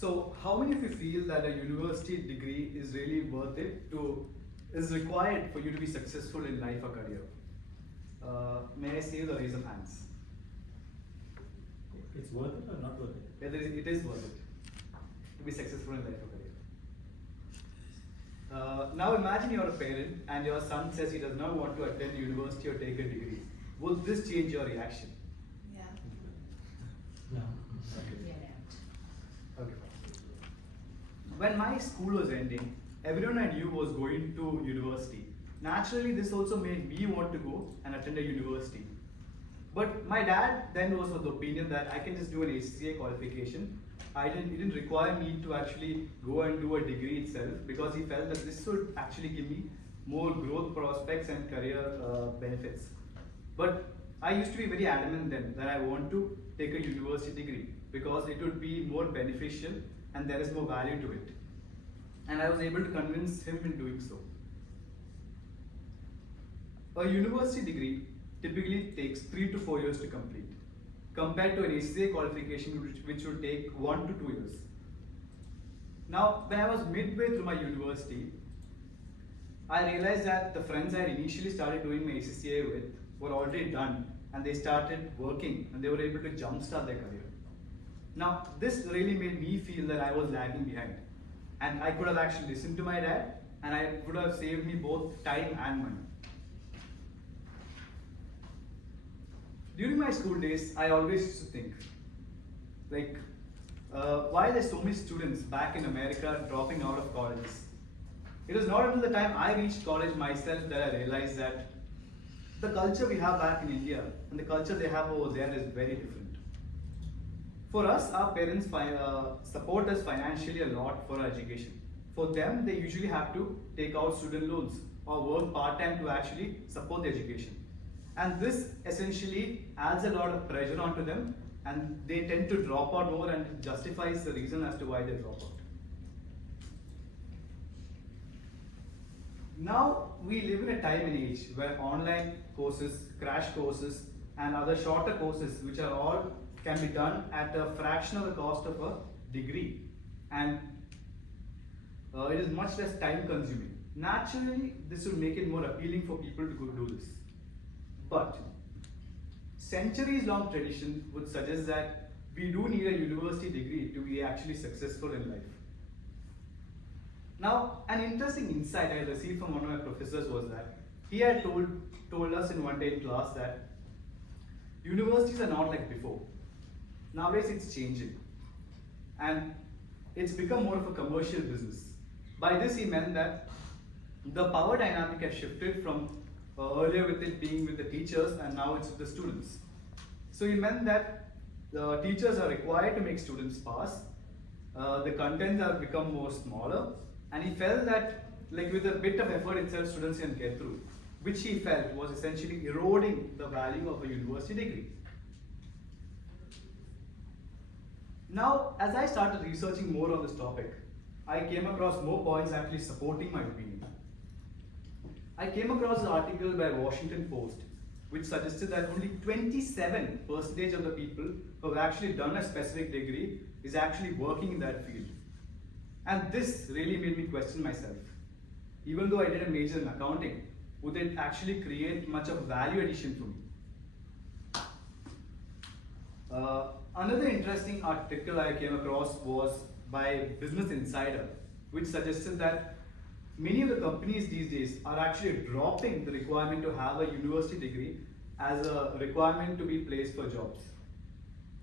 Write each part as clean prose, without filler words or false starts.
So, how many of you feel that a university degree is really worth it is required for you to be successful in life or career? May I see the raise of hands? It's worth it or not worth it? Whether it is worth it to be successful in life or career. Now imagine you're a parent and your son says he does not want to attend university or take a degree. Would this change your reaction? Yeah. No. Okay. When my school was ending, everyone I knew was going to university. Naturally, this also made me want to go and attend a university. But my dad then was of the opinion that I can just do an HCA qualification. It didn't require me to actually go and do a degree itself, because he felt that this would actually give me more growth prospects and career benefits. But I used to be very adamant then that I want to take a university degree because it would be more beneficial and there is more value to it. And I was able to convince him in doing so. A university degree typically takes 3 to 4 years to complete, compared to an HCA qualification which would take 1 to 2 years. Now, when I was midway through my university, I realized that the friends I initially started doing my ACCA with were already done, and they started working and they were able to jumpstart their career. Now, this really made me feel that I was lagging behind, and I could have actually listened to my dad, and I would have saved me both time and money. During my school days, I always used to think, why are there so many students back in America dropping out of colleges? It was not until the time I reached college myself that I realized that the culture we have back in India and the culture they have over there is very different. For us, our parents support us financially a lot for our education. For them, they usually have to take out student loans or work part-time to actually support the education. And this essentially adds a lot of pressure onto them, and they tend to drop out more, and it justifies the reason as to why they drop out. Now we live in a time and age where online courses, crash courses, and other shorter courses, which are all can be done at a fraction of the cost of a degree, and it is much less time consuming. Naturally, this will make it more appealing for people to go do this. But centuries-long tradition would suggest that we do need a university degree to be actually successful in life. Now, an interesting insight I received from one of my professors was that he had told us in one day in class that universities are not like before. Nowadays it's changing, and it's become more of a commercial business. By this he meant that the power dynamic has shifted from earlier with it being with the teachers, and now it's with the students. So he meant that the teachers are required to make students pass, the contents have become more smaller, and he felt that with a bit of effort itself students can get through, which he felt was essentially eroding the value of a university degree. Now, as I started researching more on this topic, I came across more points actually supporting my opinion. I came across an article by Washington Post which suggested that only 27% of the people who have actually done a specific degree is actually working in that field. And this really made me question myself. Even though I did a major in accounting, would it actually create much of value addition for me? Another interesting article I came across was by Business Insider, which suggested that many of the companies these days are actually dropping the requirement to have a university degree as a requirement to be placed for jobs.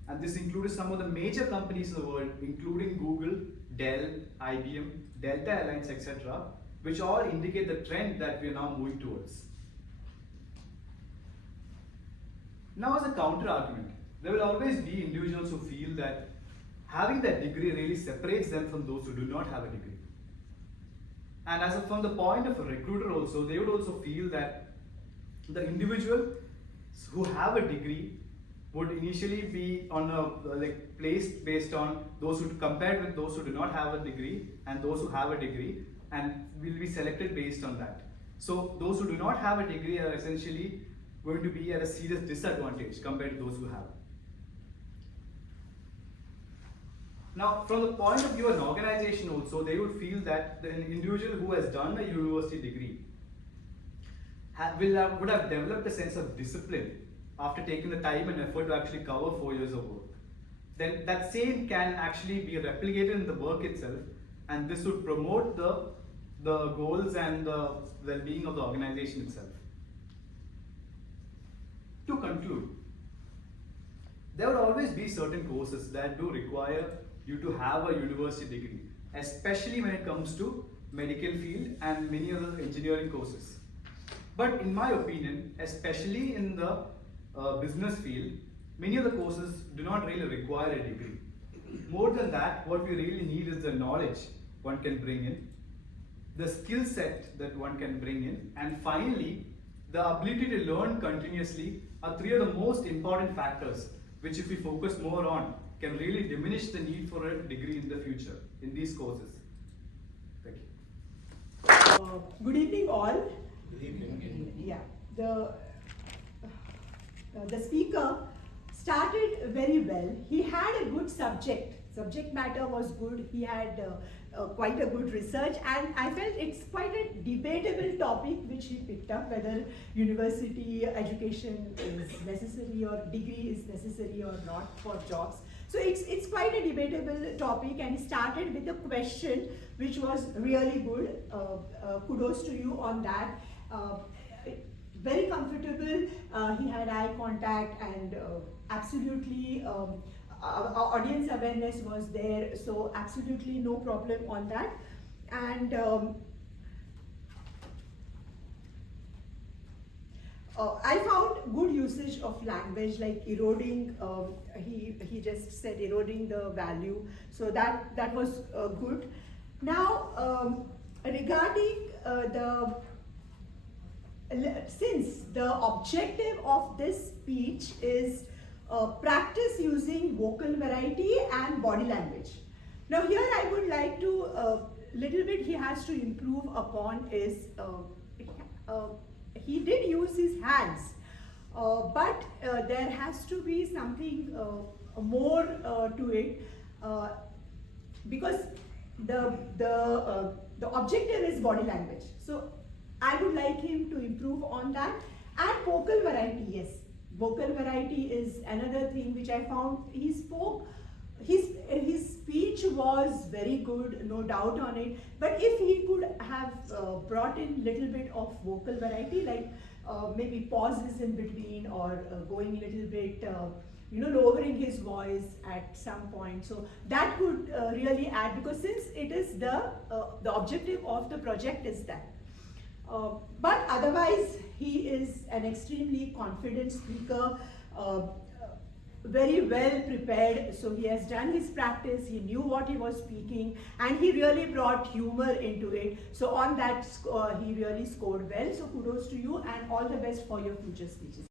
And this included some of the major companies in the world, including Google, Dell, IBM, Delta Airlines, etc., which all indicate the trend that we are now moving towards. Now, as a counter argument, there will always be individuals who feel that having that degree really separates them from those who do not have a degree. And from the point of a recruiter also, they would also feel that the individuals who have a degree would initially be on a placed based on those who compared with those who do not have a degree and those who have a degree, and will be selected based on that. So those who do not have a degree are essentially going to be at a serious disadvantage compared to those who have. Now, from the point of view of an organization also, they would feel that an individual who has done a university degree would have developed a sense of discipline after taking the time and effort to actually cover 4 years of work. Then that same can actually be replicated in the work itself, and this would promote the goals and the well-being of the organization itself. To conclude, there would always be certain courses that do require you to have a university degree, especially when it comes to medical field and many other engineering courses. But in my opinion, especially in the business field, many of the courses do not really require a degree. More than that, what we really need is the knowledge one can bring in, the skill set that one can bring in, and finally, the ability to learn continuously are three of the most important factors which, if we focus more on, can really diminish the need for a degree in the future in these courses. Thank you. Good evening, all. Good evening. Yeah, the speaker started very well. He had a good subject matter was good. He had quite a good research, and I felt it's quite a debatable topic which he picked up, whether university education is necessary or degree is necessary or not for jobs. So it's quite a debatable topic, and he started with a question which was really good. Kudos to you on that. Very comfortable, he had eye contact, and absolutely audience awareness was there, so absolutely no problem on that. And I found good usage of language, like eroding, he just said eroding the value, so that was good. Now, regarding since the objective of this speech is practice using vocal variety and body language. Now here I would like to, little bit he has to improve upon is, he did use his hands, but there has to be something more to it, because the objective is body language. So I would like him to improve on that. And vocal variety, yes. Vocal variety is another thing which I found he spoke. His speech was very good, no doubt on it. But if he could have brought in little bit of vocal variety, like maybe pauses in between, or going little bit, lowering his voice at some point. So that could really add, because since it is the objective of the project is that. But otherwise, he is an extremely confident speaker, very well prepared. So he has done his practice, he knew what he was speaking, and he really brought humor into it. So on that, he really scored well. So kudos to you, and all the best for your future speeches.